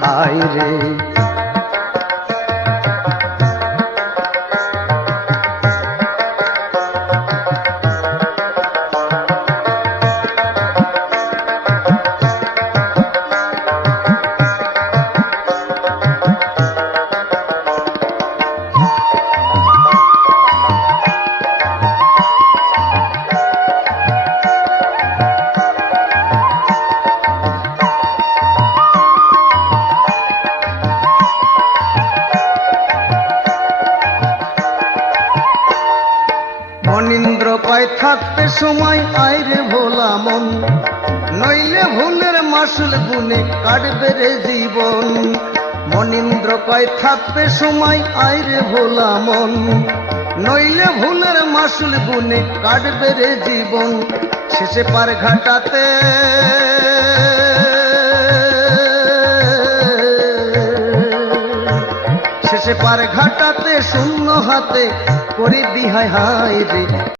আয় রে। মনীন্দ্র কয় থাকতে সময় আইরে ভোলা মন, নইলে ভুলের মাসুল গুনে কাটবে রে জীবন। মনীন্দ্র কয় থাকতে সময় আইরে ভোলা মন, নইলে ভুলের মাসুল গুনে কাটবে রে জীবন। শেষে পার ঘাটাতে শেষে পার ঘাটাতে শূন্য হাতে করে দিহাই হায় রে।